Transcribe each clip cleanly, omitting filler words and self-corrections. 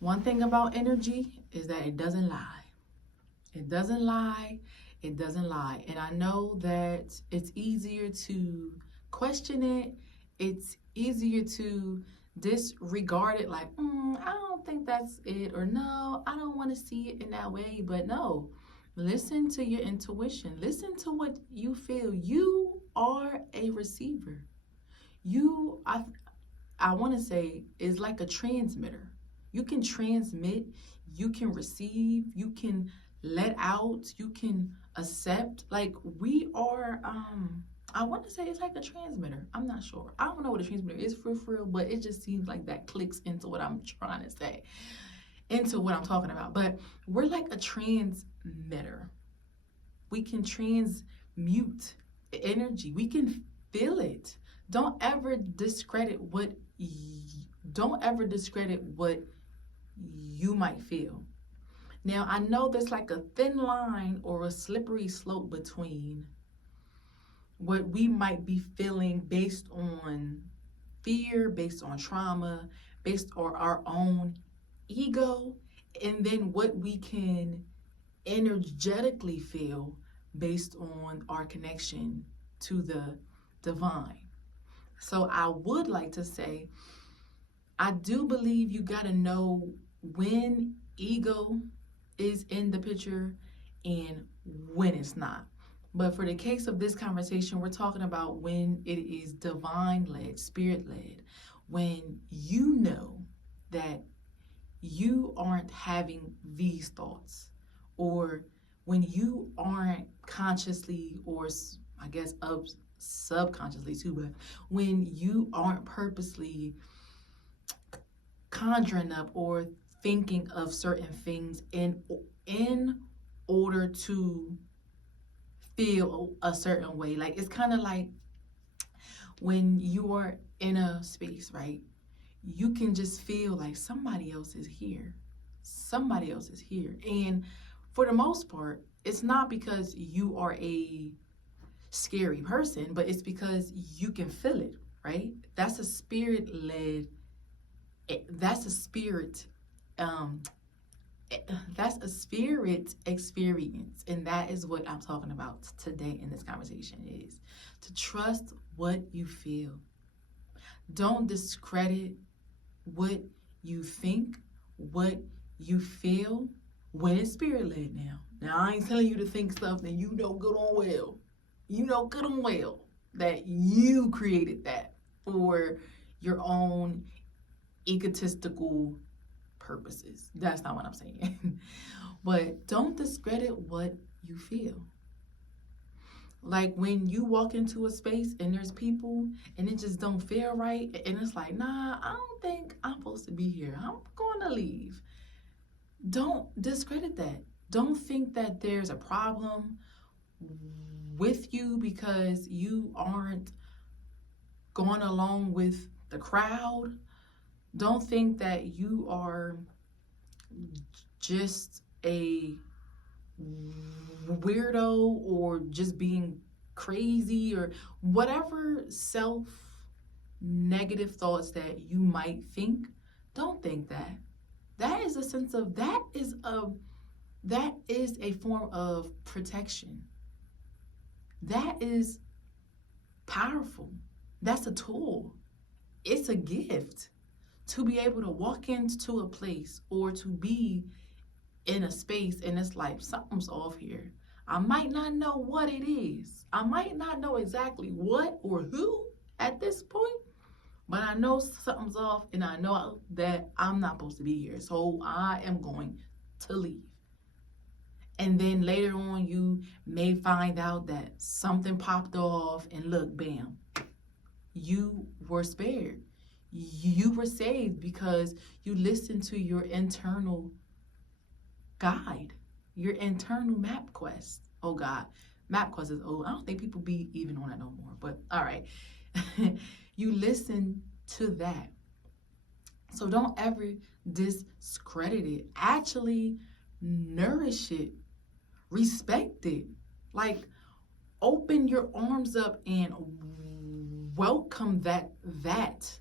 One thing about energy is that it doesn't lie. It doesn't lie. It doesn't lie. And I know that it's easier to question it. It's easier to disregard it like, I don't think that's it, or no, I don't want to see it in that way. But no, listen to your intuition. Listen to what you feel. You are a receiver. You, I want to say, is like a transmitter. You can transmit, you can receive, you can let out, you can accept. Like we are, I want to say it's like a transmitter. I'm not sure. I don't know what a transmitter is for real, but it just seems like that clicks into what I'm trying to say, into what I'm talking about. But we're like a transmitter. We can transmute energy. We can feel it. Don't ever discredit what don't ever discredit what you might feel. Now, I know there's like a thin line or a slippery slope between what we might be feeling based on fear, based on trauma, based on our own ego, and then what we can energetically feel based on our connection to the divine. So I would like to say, I do believe you got to know when ego is in the picture and when it's not. But for the case of this conversation, we're talking about when it is divine led, spirit led, when you know that you aren't having these thoughts, or when you aren't consciously, or I guess subconsciously too, but when you aren't purposely conjuring up or thinking of certain things in order to feel a certain way. Like it's kind of like when you are in a space, right? You can just feel like somebody else is here. Somebody else is here. And for the most part, it's not because you are a scary person, but it's because you can feel it, right? That's a spirit led, that's a spirit, um, that's a spirit experience. And that is what I'm talking about today in this conversation, is to trust what you feel. Don't discredit what you think, what you feel when it's spirit led now. Now, I ain't telling you to think stuff that you know good and well. You know good and well that you created that for your own egotistical purposes. That's not what I'm saying. But don't discredit what you feel. Like when you walk into a space and there's people and it just don't feel right, and it's like, nah, I don't think I'm supposed to be here. I'm going to leave. Don't discredit that. Don't think that there's a problem with you because you aren't going along with the crowd. Don't think that you are just a weirdo or just being crazy or whatever self negative thoughts that you might think. Don't think that. That is a sense of, that is a form of protection. That is powerful. That's a tool. It's a gift to be able to walk into a place or to be in a space and it's like, something's off here. I might not know what it is. I might not know exactly what or who at this point, but I know something's off and I know that I'm not supposed to be here. So I am going to leave. And then later on, you may find out that something popped off and look, bam, you were spared. You were saved because you listened to your internal guide, your internal map quest. Oh God, map quest is old. I don't think people be even on it no more, but all right. You listen to that. So don't ever discredit it. Actually nourish it. Respect it. Like open your arms up and welcome that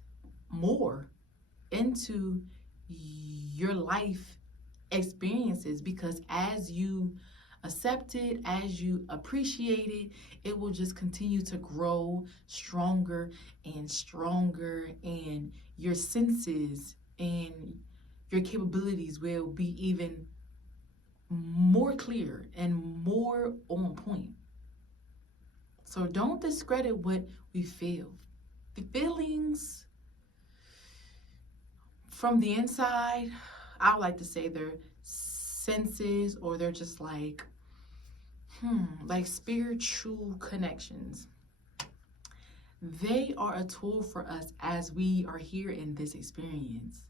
more into your life experiences, because as you accept it, as you appreciate it, it will just continue to grow stronger and stronger, and your senses and your capabilities will be even more clear and more on point. So don't discredit what we feel. The feelings from the inside, I like to say they're senses, or they're just like spiritual connections. They are a tool for us as we are here in this experience.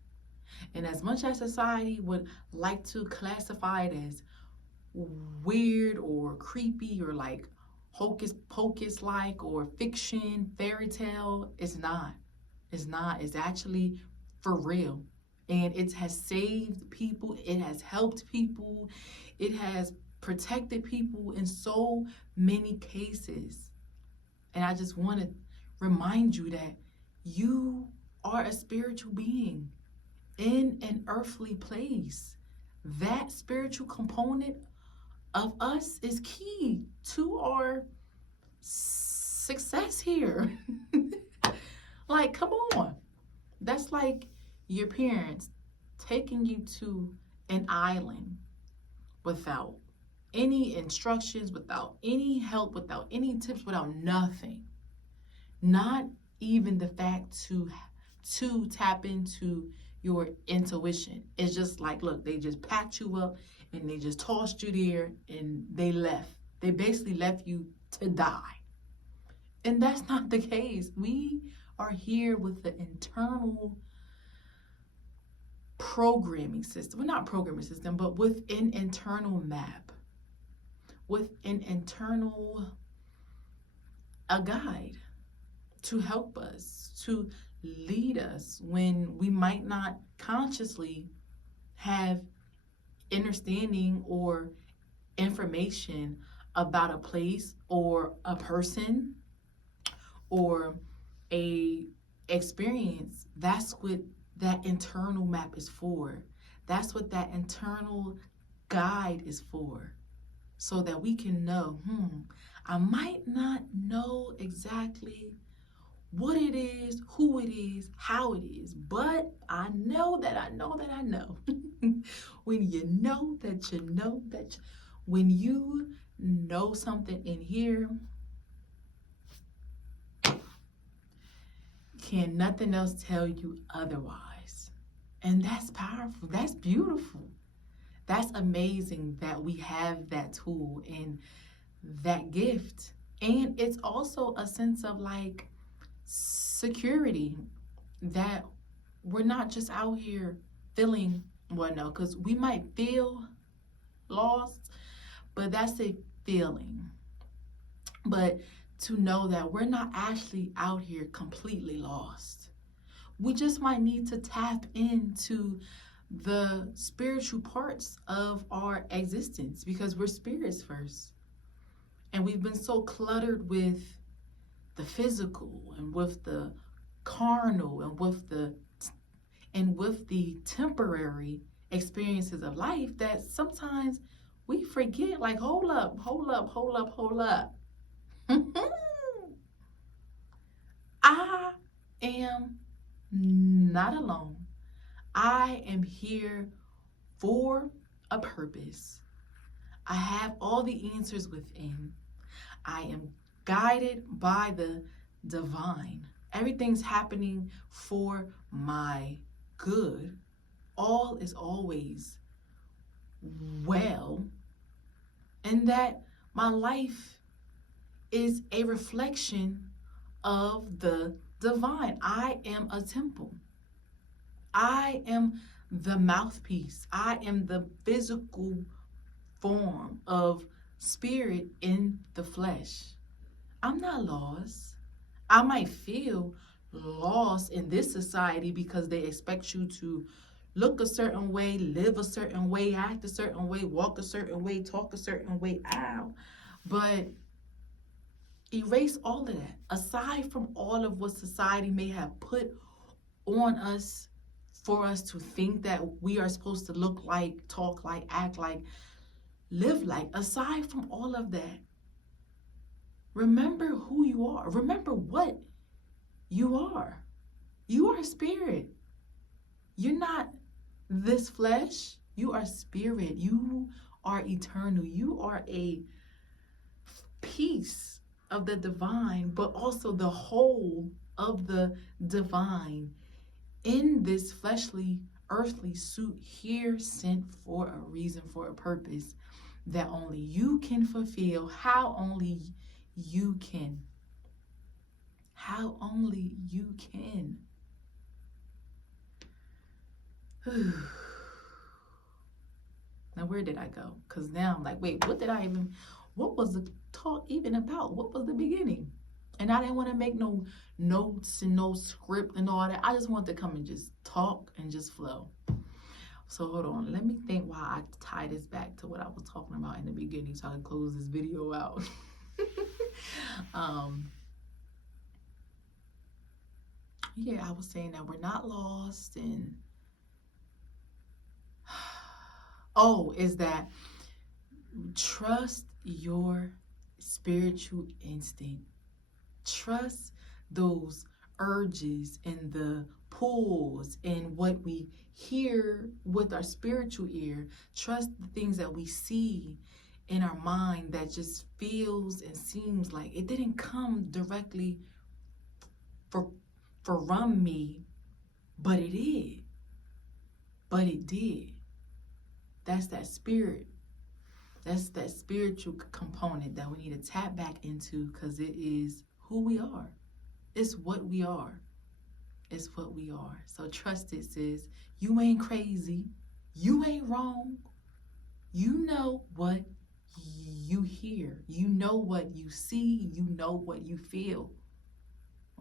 And as much as society would like to classify it as weird or creepy or like hocus pocus like or fiction, fairy tale, it's not. It's not. It's actually for real. And it has saved people. It has helped people. It has protected people in so many cases. And I just want to remind you that you are a spiritual being in an earthly place. That spiritual component of us is key to our success here. Like, come on. That's like your parents taking you to an island without any instructions, without any help, without any tips, without nothing. Not even the fact to tap into your intuition. It's just like, look, they just packed you up and they just tossed you there and they left. They basically left you to die. And that's not the case. We are here with the internal programming system. Well, not programming system, but with an internal map, with an internal a guide to help us, to lead us when we might not consciously have understanding or information about a place or a person or a experience. That's what that internal map is for. That's what that internal guide is for. So that we can know, I might not know exactly what it is, who it is, how it is, but I know that I know that I know. When you know that you know that when you know something in here, can nothing else tell you otherwise. And that's powerful. That's beautiful. That's amazing that we have that tool and that gift. And it's also a sense of like security, that we're not just out here feeling, well, no, because we might feel lost, but that's a feeling. But to know that we're not actually out here completely lost. We just might need to tap into the spiritual parts of our existence, because we're spirits first. And we've been so cluttered with the physical and with the carnal and with the temporary experiences of life that sometimes we forget, like, hold up. I am not alone. I am here for a purpose. I have all the answers within. I am guided by the divine. Everything's happening for my good. All is always well. And that my life is a reflection of the divine. I am a temple. I am the mouthpiece. I am the physical form of spirit in the flesh. I'm not lost. I might feel lost in this society because they expect you to look a certain way, live a certain way, act a certain way, walk a certain way, talk a certain way. Ow. But erase all of that. Aside from all of what society may have put on us for us to think that we are supposed to look like, talk like, act like, live like. Aside from all of that, remember who you are. Remember what you are. You are spirit. You're not this flesh. You are spirit. You are eternal. You are a piece of the divine, but also the whole of the divine in this fleshly, earthly suit here, sent for a reason, for a purpose that only you can fulfill. How only you can. How only you can. Now, where did I go? Because now I'm like, wait, what was the talk even about? What was the beginning? And I didn't want to make no notes and no script and all that. I just wanted to come and just talk and just flow. So hold on, let me think why I tie this back to what I was talking about in the beginning so I can close this video out. Yeah, I was saying that we're not lost, and is that trust your spiritual instinct. Trust those urges and the pulls and what we hear with our spiritual ear. Trust the things that we see in our mind that just feels and seems like it didn't come directly from me, but it did. But it did. That's that spirit. That's that spiritual component that we need to tap back into, because it is who we are. It's what we are. It's what we are. So trust it, sis. You ain't crazy. You ain't wrong. You know what you hear. You know what you see. You know what you feel.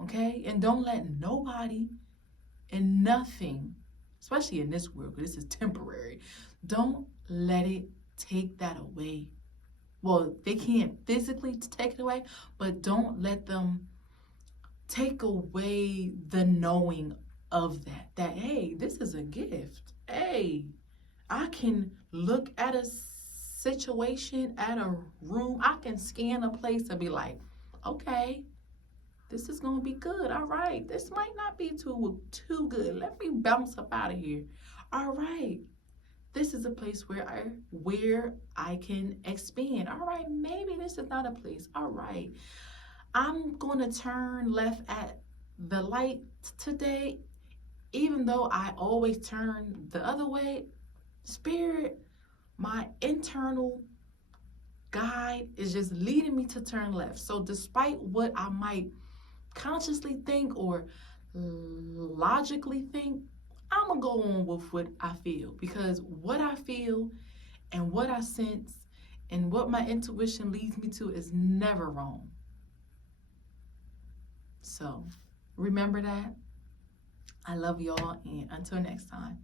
Okay? And don't let nobody and nothing, especially in this world, because this is temporary, don't let it take that away. Well, they can't physically take it away, but don't let them take away the knowing of that, hey, this is a gift. Hey, I can look at a situation, at a room, I can scan a place and be like, okay, this is gonna be good. All right, this might not be too good. Let me bounce up out of here. All right, this is a place where I can expand. All right, maybe this is not a place. All right, I'm gonna turn left at the light today, even though I always turn the other way. Spirit, my internal guide is just leading me to turn left. So despite what I might consciously think or logically think, I'm gonna go on with what I feel, because what I feel and what I sense and what my intuition leads me to is never wrong. So remember that. I love y'all, and until next time.